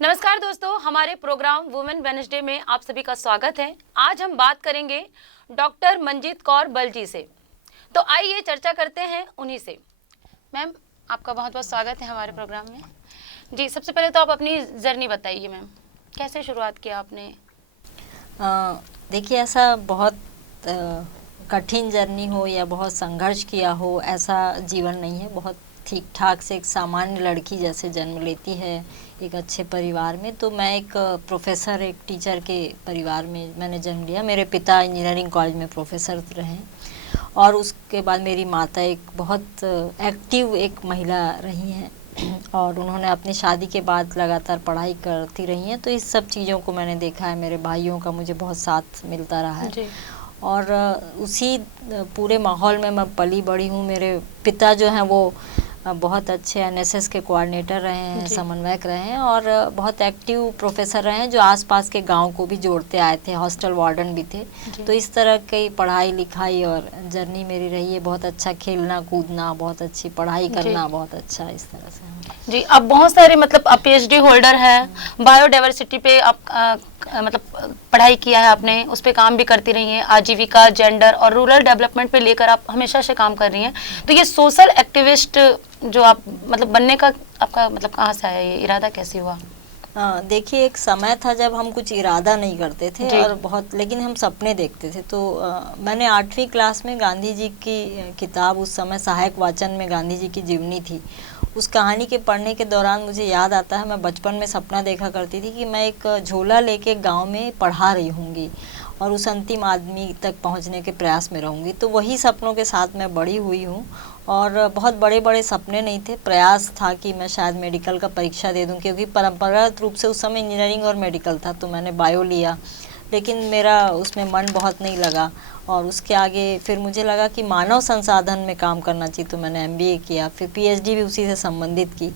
नमस्कार दोस्तों, हमारे प्रोग्राम वुमेन वेडनेसडे में आप सभी का स्वागत है। आज हम बात करेंगे डॉक्टर मंजीत कौर बल जी से। तो आइए चर्चा करते हैं उन्हीं से। मैम, आपका बहुत बहुत स्वागत है हमारे प्रोग्राम में। जी, सबसे पहले तो आप अपनी जर्नी बताइए मैम, कैसे शुरुआत किया आपने? देखिए, ऐसा बहुत कठिन जर्नी हो या बहुत संघर्ष किया हो ऐसा जीवन नहीं है। बहुत ठीक ठाक से एक सामान्य लड़की जैसे जन्म लेती है एक अच्छे परिवार में। तो मैं एक प्रोफेसर, एक टीचर के परिवार में मैंने जन्म लिया। मेरे पिता इंजीनियरिंग कॉलेज में प्रोफेसर रहे और उसके बाद मेरी माता एक बहुत एक्टिव एक महिला रही हैं और उन्होंने अपनी शादी के बाद लगातार पढ़ाई करती रही हैं। तो इस सब चीज़ों को मैंने देखा है। मेरे भाइयों का मुझे बहुत साथ मिलता रहा है जी। और उसी पूरे माहौल में मैं पली बड़ी हूँ। मेरे पिता जो हैं वो बहुत अच्छे एनएसएस के कोऑर्डिनेटर रहे हैं, समन्वयक रहे हैं और बहुत एक्टिव प्रोफेसर रहे हैं जो आसपास के गांव को भी जोड़ते आए थे। हॉस्टल वार्डन भी थे। तो इस तरह की पढ़ाई लिखाई और जर्नी मेरी रही है। बहुत अच्छा खेलना कूदना, बहुत अच्छी पढ़ाई करना, बहुत अच्छा इस तरह से। जी, अब बहुत सारे मतलब आप पीएचडी होल्डर हैं, बायोडाइवर्सिटी पे आप मतलब पढ़ाई किया है आपने, उस पे काम भी करती रही हैं। आजीविका, जेंडर और रूरल डेवलपमेंट पे लेकर आप हमेशा से काम कर रही हैं। तो ये सोशल एक्टिविस्ट जो आप मतलब बनने का आपका मतलब कहाँ से आया, ये इरादा कैसे हुआ? देखिए, एक समय था जब हम कुछ इरादा नहीं करते थे और बहुत, लेकिन हम सपने देखते थे। तो मैंने 8वीं क्लास में गांधी जी की किताब, उस समय सहायक वाचन में गांधी जी की जीवनी थी, उस कहानी के पढ़ने के दौरान मुझे याद आता है, मैं बचपन में सपना देखा करती थी कि मैं एक झोला लेके गांव में पढ़ा रही होंगी और उस अंतिम आदमी तक पहुंचने के प्रयास में रहूंगी। तो वही सपनों के साथ मैं बड़ी हुई हूँ और बहुत बड़े बड़े सपने नहीं थे। प्रयास था कि मैं शायद मेडिकल का परीक्षा दे दूं, क्योंकि परंपरागत रूप से उस समय इंजीनियरिंग और मेडिकल था। तो मैंने बायो लिया, लेकिन मेरा उसमें मन बहुत नहीं लगा और उसके आगे फिर मुझे लगा कि मानव संसाधन में काम करना चाहिए। तो मैंने एमबीए किया, फिर पीएचडी भी उसी से संबंधित की।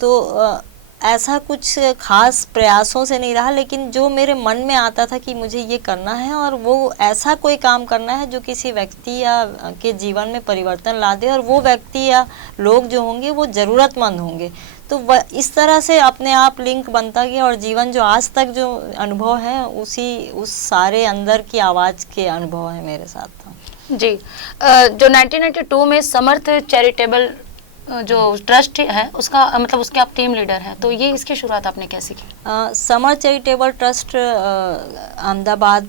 तो ऐसा कुछ खास प्रयासों से नहीं रहा, लेकिन जो मेरे मन में आता था कि मुझे ये करना है और वो ऐसा कोई काम करना है जो किसी व्यक्ति या के जीवन में परिवर्तन ला दे और वो व्यक्ति या लोग जो होंगे वो ज़रूरतमंद होंगे। तो इस तरह से अपने आप लिंक बनता गया और जीवन जो आज तक जो अनुभव है उस सारे अंदर की आवाज़ के अनुभव है मेरे साथ। जी, जो 1992 में समर्थ चैरिटेबल जो ट्रस्ट है उसका मतलब उसके आप टीम लीडर हैं, तो ये इसकी शुरुआत आपने कैसे की? समर चैरिटेबल ट्रस्ट अहमदाबाद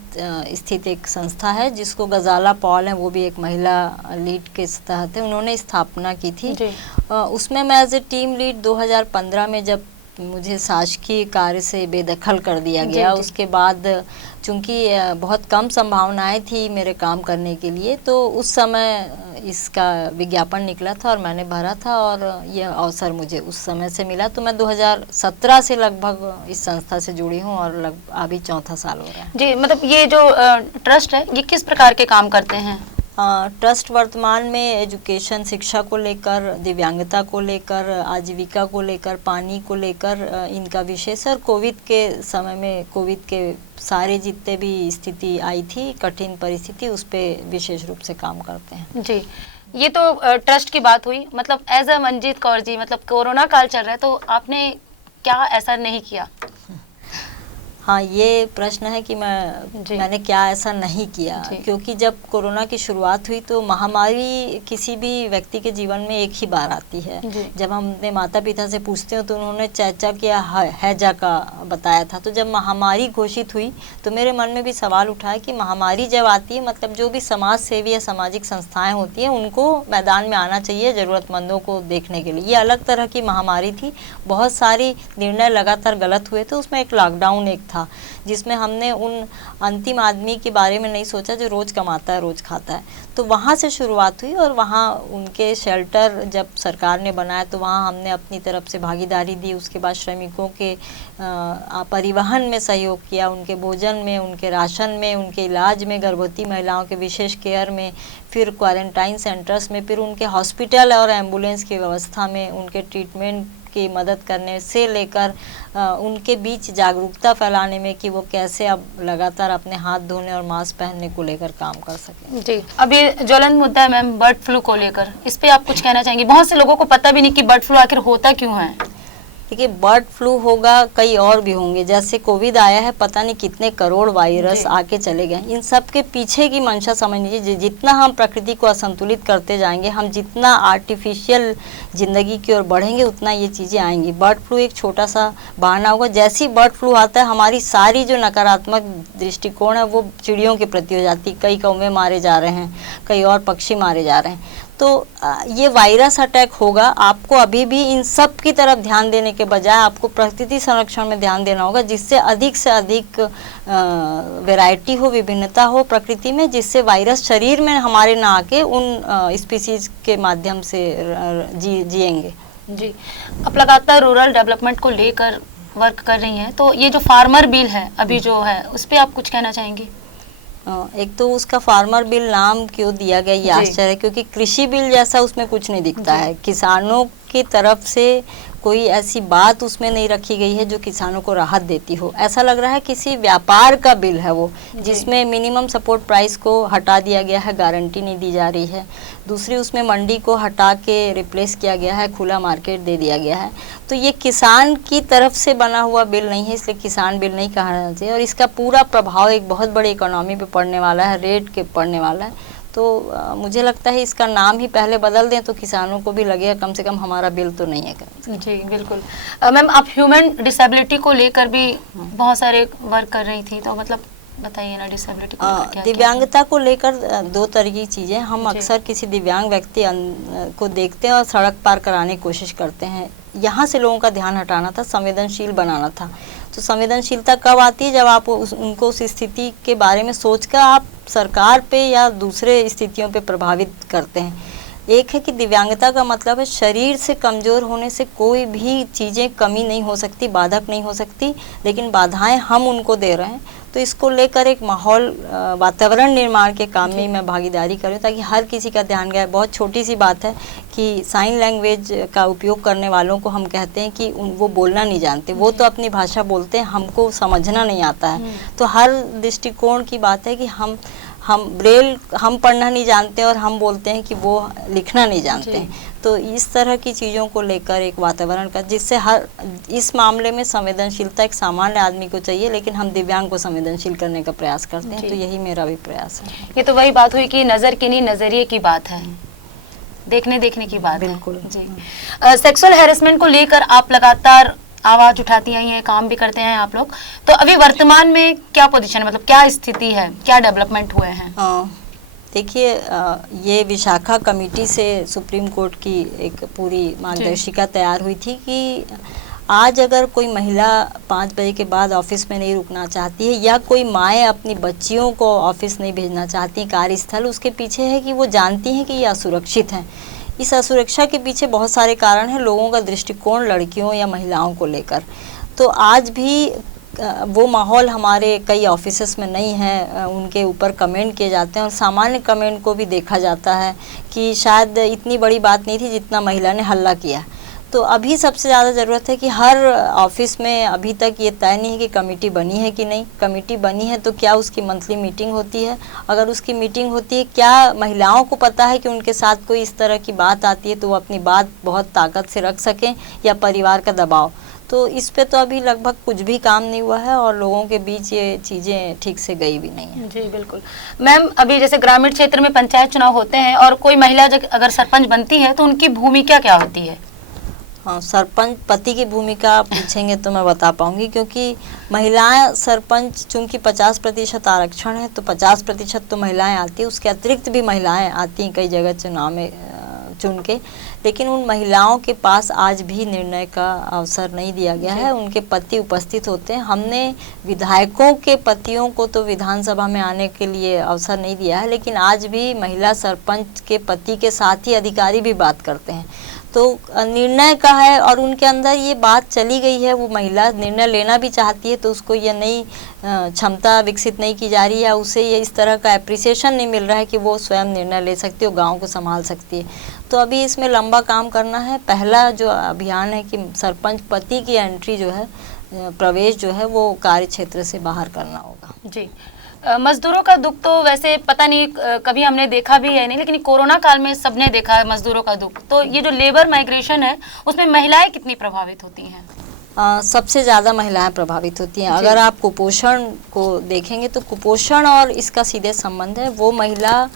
स्थित एक संस्था है जिसको गजाला पॉल है, वो भी एक महिला लीड के तहत है, उन्होंने स्थापना की थी। उसमें मैं एज ए टीम लीड 2015 में जब मुझे शासकीय कार्य से बेदखल कर दिया गया, उसके बाद चूंकि बहुत कम संभावनाएं थी मेरे काम करने के लिए, तो उस समय इसका विज्ञापन निकला था और मैंने भरा था और यह अवसर मुझे उस समय से मिला। तो मैं 2017 से लगभग इस संस्था से जुड़ी हूँ और अभी 4था साल हो रहा है। जी, मतलब ये जो ट्रस्ट है ये किस प्रकार के काम करते हैं? ट्रस्ट वर्तमान में एजुकेशन, शिक्षा को लेकर, दिव्यांगता को लेकर, आजीविका को लेकर, पानी को लेकर इनका विशेष, और कोविड के समय में कोविड के सारे जितने भी स्थिति आई थी, कठिन परिस्थिति, उस पर विशेष रूप से काम करते हैं। जी, ये तो ट्रस्ट की बात हुई। मतलब एज अ मंजीत कौर जी, मतलब कोरोना काल चल रहा है तो आपने क्या ऐसा नहीं किया? हाँ, ये प्रश्न है कि मैंने क्या ऐसा नहीं किया, क्योंकि जब कोरोना की शुरुआत हुई तो महामारी किसी भी व्यक्ति के जीवन में एक ही बार आती है। जब हम अपने माता पिता से पूछते हो तो उन्होंने चर्चा किया हैजा का बताया था। तो जब महामारी घोषित हुई तो मेरे मन में भी सवाल उठा कि महामारी जब आती है, मतलब जो भी समाज सेवी या सामाजिक संस्थाएं होती हैं उनको मैदान में आना चाहिए ज़रूरतमंदों को देखने के लिए। ये अलग तरह की महामारी थी, बहुत सारी निर्णय लगातार गलत हुए थे। उसमें एक लॉकडाउन एक था जिसमें हमने उन अंतिम आदमी के बारे में नहीं सोचा जो रोज़ कमाता है रोज़ खाता है। तो वहाँ से शुरुआत हुई और वहाँ उनके शेल्टर जब सरकार ने बनाया तो वहाँ हमने अपनी तरफ से भागीदारी दी। उसके बाद श्रमिकों के परिवहन में सहयोग किया, उनके भोजन में, उनके राशन में, उनके इलाज में, गर्भवती महिलाओं के विशेष केयर में, फिर क्वारंटाइन सेंटर्स में, फिर उनके हॉस्पिटल और एम्बुलेंस की व्यवस्था में, उनके ट्रीटमेंट की मदद करने से लेकर उनके बीच जागरूकता फैलाने में कि वो कैसे अब लगातार अपने हाथ धोने और मास्क पहनने को लेकर काम कर सकें। जी, अब ये ज्वलंत मुद्दा है मैम, बर्ड फ्लू को लेकर, इस पे आप कुछ कहना चाहेंगी? बहुत से लोगों को पता भी नहीं कि बर्ड फ्लू आखिर होता क्यों है। देखिए बर्ड फ्लू होगा, कई और भी होंगे, जैसे कोविड आया है, पता नहीं कितने करोड़ वायरस आके चले गए। इन सब के पीछे की मंशा समझ लीजिए, जितना हम प्रकृति को असंतुलित करते जाएंगे, हम जितना आर्टिफिशियल जिंदगी की ओर बढ़ेंगे, उतना ये चीज़ें आएंगी। बर्ड फ्लू एक छोटा सा बहाना होगा। जैसे ही बर्ड फ्लू आता है, हमारी सारी जो नकारात्मक दृष्टिकोण है वो चिड़ियों के प्रति हो जाती है। कई कौवे मारे जा रहे हैं, कई और पक्षी मारे जा रहे हैं। तो ये वायरस अटैक होगा। आपको अभी भी इन सब की तरफ ध्यान देने के बजाय आपको प्रकृति संरक्षण में ध्यान देना होगा, जिससे अधिक से अधिक वैरायटी हो, विभिन्नता हो प्रकृति में, जिससे वायरस शरीर में हमारे ना आके उन स्पीसीज के माध्यम से जिएंगे। जी, अब लगातार रूरल डेवलपमेंट को लेकर वर्क कर रही हैं, तो ये जो फार्मर बिल है अभी जो है, उस पर आप कुछ कहना चाहेंगी? एक तो उसका फार्मर बिल नाम क्यों दिया गया ये आश्चर्य है, क्योंकि कृषि बिल जैसा उसमें कुछ नहीं दिखता है। किसानों की तरफ से कोई ऐसी बात उसमें नहीं रखी गई है जो किसानों को राहत देती हो। ऐसा लग रहा है किसी व्यापार का बिल है वो, जिसमें मिनिमम सपोर्ट प्राइस को हटा दिया गया है, गारंटी नहीं दी जा रही है। दूसरी, उसमें मंडी को हटा के रिप्लेस किया गया है, खुला मार्केट दे दिया गया है। तो ये किसान की तरफ से बना हुआ बिल नहीं है, इसलिए किसान बिल नहीं कहना चाहिए। और इसका पूरा प्रभाव एक बहुत बड़ी इकोनॉमी पे पड़ने वाला है, रेट के पड़ने वाला है। तो मुझे लगता है इसका नाम ही पहले बदल दें तो किसानों को भी लगेगा कम से कम हमारा बिल तो नहीं है। जी बिल्कुल। मैम, आप ह्यूमन डिसेबिलिटी को लेकर भी बहुत सारे वर्क कर रही थी, तो मतलब बताइए ना, डिसेबिलिटी को लेकर क्या दिव्यांगता को लेकर दो तरह की चीज़ें। हम अक्सर किसी दिव्यांग व्यक्ति को देखते हैं और सड़क पार कराने की कोशिश करते हैं। यहाँ से लोगों का ध्यान हटाना था, संवेदनशील बनाना था। तो संवेदनशीलता कब आती है? जब आप उनको उस स्थिति के बारे में सोचकर आप सरकार पे या दूसरे स्थितियों पे प्रभावित करते हैं। एक है कि दिव्यांगता का मतलब है शरीर से कमज़ोर होने से कोई भी चीज़ें कमी नहीं हो सकती, बाधक नहीं हो सकती, लेकिन बाधाएं हम उनको दे रहे हैं। तो इसको लेकर एक माहौल, वातावरण निर्माण के काम में मैं भागीदारी करूं ताकि हर किसी का ध्यान गया। बहुत छोटी सी बात है कि साइन लैंग्वेज का उपयोग करने वालों को हम कहते हैं कि वो बोलना नहीं जानते, वो तो अपनी भाषा बोलते हैं, हमको समझना नहीं आता है। तो हर दृष्टिकोण की बात है कि हम ब्रेल हम पढ़ना नहीं जानते और हम बोलते हैं कि वो लिखना नहीं जानते हैं। तो इस तरह की चीज़ों को लेकर एक वातावरण का, जिससे हर इस मामले में संवेदनशीलता एक सामान्य आदमी को चाहिए, लेकिन हम दिव्यांग को संवेदनशील करने का प्रयास करते हैं। तो यही मेरा भी प्रयास है। ये तो वही बात हुई कि नज़र की नहीं, नज़रिए की बात है, देखने की बात। बिल्कुल जी। सेक्सुअल हैरेसमेंट को लेकर आप लगातार आवाज उठाती आई हैं, काम भी करते हैं आप लोग, तो अभी वर्तमान में क्या पोजीशन, मतलब क्या स्थिति है, क्या डेवलपमेंट हुए हैं? देखिए, ये विशाखा कमेटी से सुप्रीम कोर्ट की एक पूरी मार्गदर्शिका तैयार हुई थी कि आज अगर कोई महिला 5 बजे के बाद ऑफिस में नहीं रुकना चाहती है, या कोई माएँ अपनी बच्चियों को ऑफिस नहीं भेजना चाहती कार्यस्थल, उसके पीछे है कि वो जानती हैं कि ये असुरक्षित हैं। इस असुरक्षा के पीछे बहुत सारे कारण हैं, लोगों का दृष्टिकोण लड़कियों या महिलाओं को लेकर। तो आज भी वो माहौल हमारे कई ऑफिसेस में नहीं है, उनके ऊपर कमेंट किए जाते हैं और सामान्य कमेंट को भी देखा जाता है कि शायद इतनी बड़ी बात नहीं थी जितना महिला ने हल्ला किया। तो अभी सबसे ज़्यादा ज़रूरत है कि हर ऑफिस में, अभी तक ये तय नहीं है कि कमेटी बनी है कि नहीं, कमेटी बनी है तो क्या उसकी मंथली मीटिंग होती है, अगर उसकी मीटिंग होती है क्या महिलाओं को पता है कि उनके साथ कोई इस तरह की बात आती है तो वो अपनी बात बहुत ताकत से रख सकें, या परिवार का दबाव। तो इस पे तो अभी लगभग कुछ भी काम नहीं हुआ है और लोगों के बीच ये चीज़ें ठीक से गई भी नहीं है। जी बिल्कुल। मैम, अभी जैसे ग्रामीण क्षेत्र में पंचायत चुनाव होते हैं और कोई महिला अगर सरपंच बनती है तो उनकी भूमिका क्या होती है? हाँ, सरपंच पति की भूमिका पूछेंगे तो मैं बता पाऊंगी, क्योंकि महिलाएं सरपंच, चूँकि 50% आरक्षण है तो 50% तो महिलाएं आती है, उसके अतिरिक्त भी महिलाएं आती हैं कई जगह चुनाव में चुन के, लेकिन उन महिलाओं के पास आज भी निर्णय का अवसर नहीं दिया गया है। उनके पति उपस्थित होते हैं। हमने विधायकों के पतियों को तो विधानसभा में आने के लिए अवसर नहीं दिया है, लेकिन आज भी महिला सरपंच के पति के साथ ही अधिकारी भी बात करते हैं। तो निर्णय का है और उनके अंदर ये बात चली गई है, वो महिला निर्णय लेना भी चाहती है तो उसको ये नई क्षमता विकसित नहीं की जा रही है, उसे ये इस तरह का एप्रिसिएशन नहीं मिल रहा है कि वो स्वयं निर्णय ले सकती है, वो गांव को संभाल सकती है। तो अभी इसमें लंबा काम करना है। पहला जो अभियान है कि सरपंच पति की एंट्री जो है, प्रवेश जो है, वो कार्य क्षेत्र से बाहर करना होगा। जी। मजदूरों का दुख तो वैसे पता नहीं कभी हमने देखा भी है नहीं, लेकिन कोरोना काल में सबने देखा है मजदूरों का दुख। तो ये जो लेबर माइग्रेशन है उसमें महिलाएं कितनी प्रभावित होती हैं? सबसे ज़्यादा महिलाएं प्रभावित होती हैं। अगर आप कुपोषण को देखेंगे तो कुपोषण और इसका सीधे संबंध है। वो महिला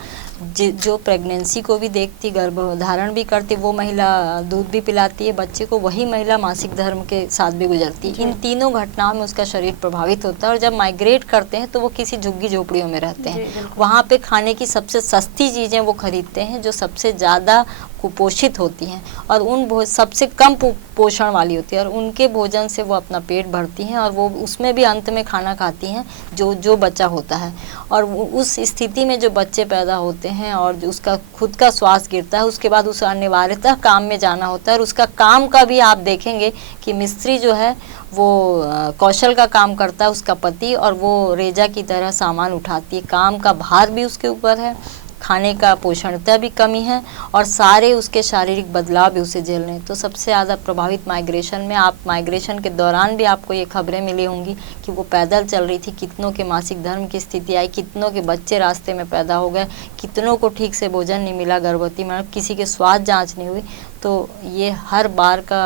जो प्रेगनेंसी को भी देखती, गर्भधारण भी करती, वो महिला दूध भी पिलाती है बच्चे को, वही महिला मासिक धर्म के साथ भी गुजरती है। इन तीनों घटनाओं में उसका शरीर प्रभावित होता है। और जब माइग्रेट करते हैं तो वो किसी झुग्गी झोपड़ियों में रहते हैं। वहाँ पे खाने की सबसे सस्ती चीज़ें वो खरीदते हैं जो सबसे ज़्यादा कुपोषित होती हैं और उन सबसे कम पोषण वाली होती है, और उनके भोजन से वो अपना पेट भरती हैं और वो उसमें भी अंत में खाना खाती हैं जो बच्चा होता है। और उस स्थिति में जो बच्चे पैदा होते हैं और जो उसका खुद का श्वास गिरता है, उसके बाद उसे अनिवार्यतः काम में जाना होता है। और उसका काम का भी आप देखेंगे कि मिस्त्री जो है वो कौशल का काम करता है, उसका पति, और वो रेजा की तरह सामान उठाती है। काम का भार भी उसके ऊपर है, खाने का पोषणता भी कमी है, और सारे उसके शारीरिक बदलाव भी उसे झेल रहे हैं। तो सबसे ज़्यादा प्रभावित माइग्रेशन में, आप माइग्रेशन के दौरान भी आपको ये खबरें मिली होंगी कि वो पैदल चल रही थी, कितनों के मासिक धर्म की स्थिति आई, कितनों के बच्चे रास्ते में पैदा हो गए, कितनों को ठीक से भोजन नहीं मिला, गर्भवती मतलब किसी के स्वास्थ्य जाँच नहीं हुई। तो ये हर बार का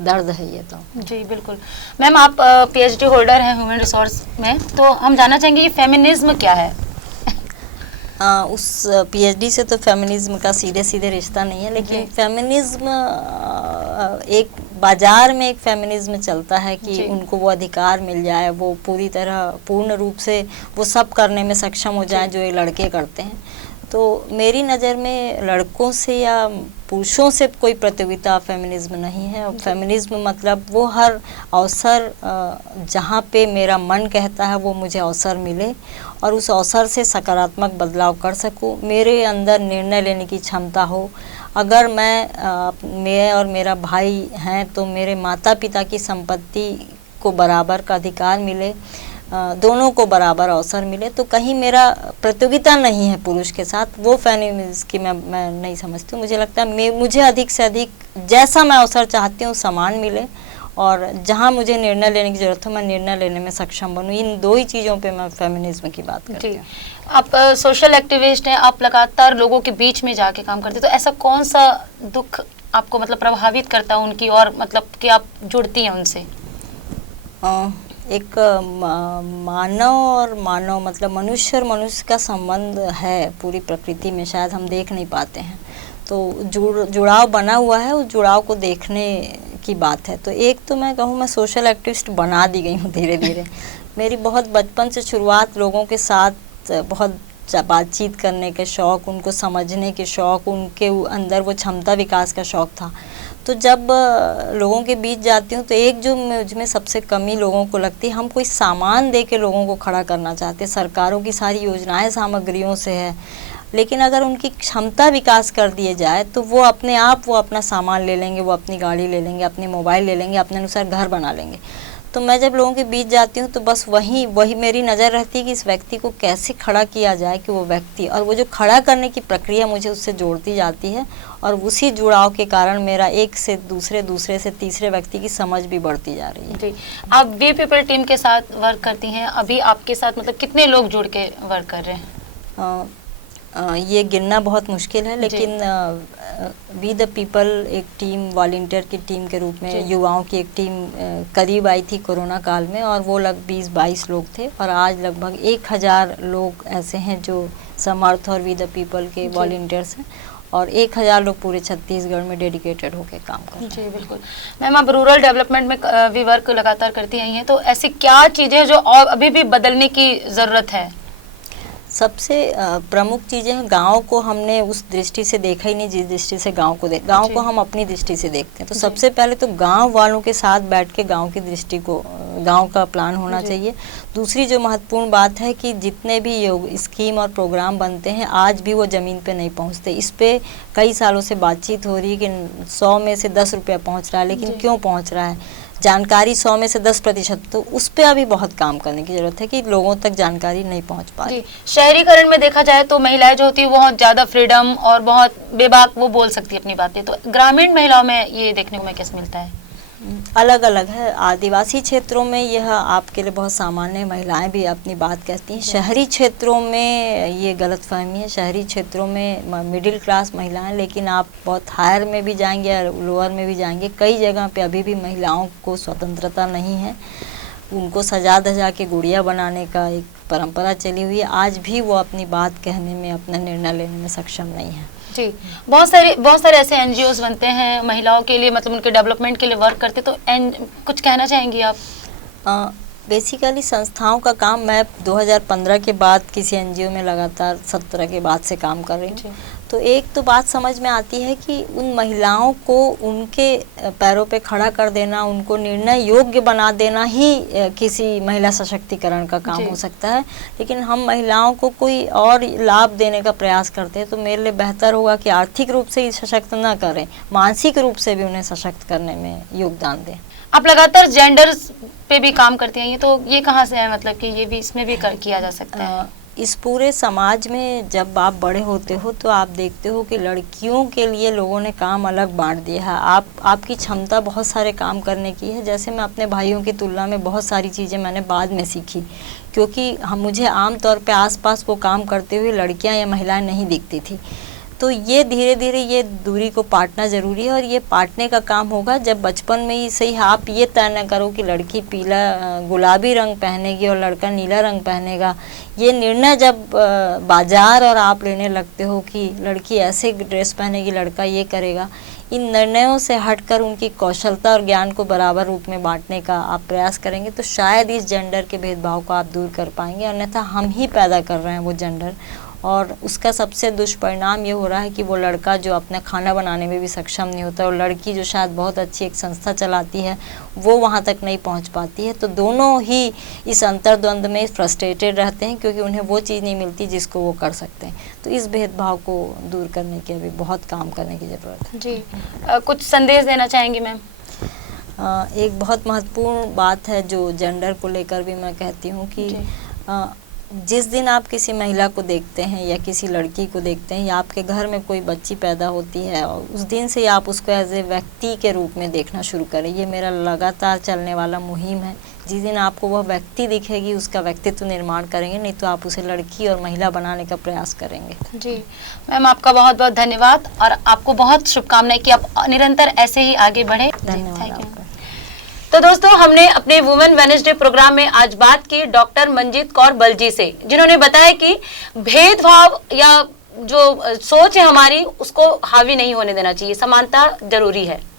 दर्द है ये तो। जी बिल्कुल। मैम, आप पीएचडी होल्डर हैं ह्यूमन रिसोर्स में, तो हम जानना चाहेंगे ये फेमिनिज्म क्या है? उस पीएचडी से तो फेमिनिज्म का सीधे सीधे रिश्ता नहीं है, लेकिन फेमिनिज्म एक बाजार में एक फेमिनिज्म चलता है कि उनको वो अधिकार मिल जाए, वो पूर्ण रूप से वो सब करने में सक्षम हो जाए जो ये लड़के करते हैं। तो मेरी नज़र में लड़कों से या पुरुषों से कोई प्रतियोगिता फेमिनिज्म नहीं है। और फेमिनिज्म मतलब वो हर अवसर जहाँ पे मेरा मन कहता है वो मुझे अवसर मिले और उस अवसर से सकारात्मक बदलाव कर सकूं, मेरे अंदर निर्णय लेने की क्षमता हो। अगर मैं और मेरा भाई हैं तो मेरे माता पिता की संपत्ति को बराबर का अधिकार मिले, दोनों को बराबर अवसर मिले, तो कहीं मेरा प्रतियोगिता नहीं है पुरुष के साथ। वो फेमिनिज्म की मैं नहीं समझती हूँ। मुझे लगता है मुझे अधिक से अधिक जैसा मैं अवसर चाहती हूँ समान मिले, और जहाँ मुझे निर्णय लेने की ज़रूरत हो मैं निर्णय लेने में सक्षम बनूँ। इन दो ही चीज़ों पे मैं फेमिनिज्म की बात करती हूँ। आप सोशल एक्टिविस्ट हैं, आप लगातार लोगों के बीच में जाके काम करते हैं, तो ऐसा कौन सा दुख आपको मतलब प्रभावित करता है उनकी, और मतलब कि आप जुड़ती हैं उनसे? एक मानव और मानव मतलब मनुष्य और मनुष्य का संबंध है पूरी प्रकृति में, शायद हम देख नहीं पाते हैं। तो जुड़ाव बना हुआ है, उस जुड़ाव को देखने की बात है। तो एक तो मैं कहूँ मैं सोशल एक्टिविस्ट बना दी गई हूँ धीरे धीरे। मेरी बहुत बचपन से शुरुआत लोगों के साथ बहुत बातचीत करने के शौक़, उनको समझने के शौक़, उनके अंदर वो क्षमता विकास का शौक़ था। तो जब लोगों के बीच जाती हूँ तो एक जो मुझमें सबसे कमी लोगों को लगती है, हम कोई सामान दे के लोगों को खड़ा करना चाहते हैं। सरकारों की सारी योजनाएं सामग्रियों से है, लेकिन अगर उनकी क्षमता विकास कर दिए जाए तो वो अपने आप वो अपना सामान ले लेंगे, वो अपनी गाड़ी ले लेंगे, अपने मोबाइल ले लेंगे, अपने अनुसार घर बना लेंगे। तो मैं जब लोगों के बीच जाती हूँ तो बस वही मेरी नज़र रहती है कि इस व्यक्ति को कैसे खड़ा किया जाए कि वो व्यक्ति, और वो जो खड़ा करने की प्रक्रिया मुझे उससे जोड़ती जाती है, और उसी जुड़ाव के कारण मेरा एक से दूसरे, दूसरे से तीसरे व्यक्ति की समझ भी बढ़ती जा रही है। जी, आप वी पीपल टीम के साथ वर्क करती हैं, अभी आपके साथ मतलब कितने लोग जुड़ के वर्क कर रहे हैं? ये गिनना बहुत मुश्किल है, लेकिन वी द पीपल एक टीम, वॉलंटियर की टीम के रूप में युवाओं की एक टीम करीब आई थी कोरोना काल में, और वो लगभग 20-22 लोग थे, और आज लगभग 1000 लोग ऐसे हैं जो समर्थ और वी द पीपल के वॉलंटियर्स हैं, और 1000 लोग पूरे छत्तीसगढ़ में डेडिकेटेड होकर काम कर रहे हैं। जी बिल्कुल। मैम, आप रूरल डेवलपमेंट में भी वर्क लगातार करती आई हैं, तो ऐसी क्या चीज़ें जो और अभी भी बदलने की ज़रूरत है? सबसे प्रमुख चीज़ें हैं, गाँव को हमने उस दृष्टि से देखा ही नहीं जिस दृष्टि से गाँव को गाँव को हम अपनी दृष्टि से देखते हैं। तो सबसे पहले तो गाँव वालों के साथ बैठ के गाँव की दृष्टि को, गाँव का प्लान होना चाहिए। दूसरी जो महत्वपूर्ण बात है कि जितने भी स्कीम और प्रोग्राम बनते हैं आज भी वो ज़मीन पे नहीं पहुंचते। इस पे कई सालों से बातचीत हो रही है कि 100 में से 10 रुपया पहुँच रहा है, लेकिन क्यों पहुँच रहा है? जानकारी 100 में से 10%, तो उस पर अभी बहुत काम करने की ज़रूरत है कि लोगों तक जानकारी नहीं पहुंच पा रही। शहरीकरण में देखा जाए तो महिलाएं जो होती है बहुत ज़्यादा फ्रीडम और बहुत बेबाक वो बोल सकती है अपनी बातें, तो ग्रामीण महिलाओं में ये देखने को मैं कैसे मिलता है? अलग अलग है। आदिवासी क्षेत्रों में यह आपके लिए बहुत सामान्य है, महिलाएं भी अपनी बात कहती हैं। शहरी क्षेत्रों में ये गलतफहमी है। शहरी क्षेत्रों में मिडिल क्लास महिलाएं, लेकिन आप बहुत हायर में भी जाएंगे या लोअर में भी जाएंगे, कई जगह पे अभी भी महिलाओं को स्वतंत्रता नहीं है। उनको सजा धजा के गुड़िया बनाने का एक परंपरा चली हुई है। आज भी वो अपनी बात कहने में, अपना निर्णय लेने में सक्षम नहीं है। जी, बहुत सारे ऐसे एनजीओज बनते हैं महिलाओं के लिए, मतलब उनके डेवलपमेंट के लिए वर्क करते, तो कुछ कहना चाहेंगी आप? बेसिकली संस्थाओं का काम, मैं 2015 के बाद किसी एनजीओ में लगातार 17 के बाद से काम कर रही हूँ। तो एक तो बात समझ में आती है कि उन महिलाओं को उनके पैरों पे खड़ा कर देना, उनको निर्णय योग्य बना देना ही किसी महिला सशक्तिकरण का काम हो सकता है। लेकिन हम महिलाओं को कोई और लाभ देने का प्रयास करते हैं तो मेरे लिए बेहतर होगा कि आर्थिक रूप से ही सशक्त ना करें, मानसिक रूप से भी उन्हें सशक्त करने में योगदान दें। आप लगातार जेंडर पे भी काम करती हैं, तो ये कहाँ से है, मतलब कि ये भी इसमें भी किया जा सकता है? इस पूरे समाज में जब आप बड़े होते हो तो आप देखते हो कि लड़कियों के लिए लोगों ने काम अलग बांट दिया है। आपकी क्षमता बहुत सारे काम करने की है। जैसे मैं अपने भाइयों की तुलना में बहुत सारी चीज़ें मैंने बाद में सीखी, क्योंकि मुझे आम तौर पे आसपास वो काम करते हुए लड़कियां या महिलाएं नहीं दिखती थी। तो ये धीरे धीरे ये दूरी को पाटना ज़रूरी है, और ये पाटने का काम होगा जब बचपन में ही सही आप ये तय न करो कि लड़की पीला गुलाबी रंग पहनेगी और लड़का नीला रंग पहनेगा। ये निर्णय जब बाजार और आप लेने लगते हो कि लड़की ऐसे ड्रेस पहनेगी, लड़का ये करेगा, इन निर्णयों से हटकर उनकी कौशलता और ज्ञान को बराबर रूप में बांटने का आप प्रयास करेंगे तो शायद इस जेंडर के भेदभाव को आप दूर कर पाएंगे। अन्यथा हम ही पैदा कर रहे हैं वो जेंडर, और उसका सबसे दुष्परिणाम ये हो रहा है कि वो लड़का जो अपना खाना बनाने में भी सक्षम नहीं होता, और लड़की जो शायद बहुत अच्छी एक संस्था चलाती है वो वहाँ तक नहीं पहुँच पाती है। तो दोनों ही इस अंतर्द्वंद में फ्रस्ट्रेटेड रहते हैं, क्योंकि उन्हें वो चीज़ नहीं मिलती जिसको वो कर सकते हैं। तो इस भेदभाव को दूर करने के अभी बहुत काम करने की ज़रूरत है। जी, कुछ संदेश देना चाहेंगी मैम? एक बहुत महत्वपूर्ण बात है जो जेंडर को लेकर भी मैं कहती हूँ कि जिस दिन आप किसी महिला को देखते हैं या किसी लड़की को देखते हैं या आपके घर में कोई बच्ची पैदा होती है, और उस दिन से आप उसको एज ए व्यक्ति के रूप में देखना शुरू करें। ये मेरा लगातार चलने वाला मुहिम है। जिस दिन आपको वह व्यक्ति दिखेगी उसका व्यक्तित्व निर्माण करेंगे, नहीं तो आप उसे लड़की और महिला बनाने का प्रयास करेंगे। जी मैम, आपका बहुत बहुत धन्यवाद और आपको बहुत शुभकामनाएं कि आप निरंतर ऐसे ही आगे बढ़े। धन्यवाद। तो दोस्तों, हमने अपने वुमेन वेडनेसडे प्रोग्राम में आज बात की डॉक्टर मंजीत कौर बलजी से, जिन्होंने बताया कि भेदभाव या जो सोच है हमारी उसको हावी नहीं होने देना चाहिए, समानता जरूरी है।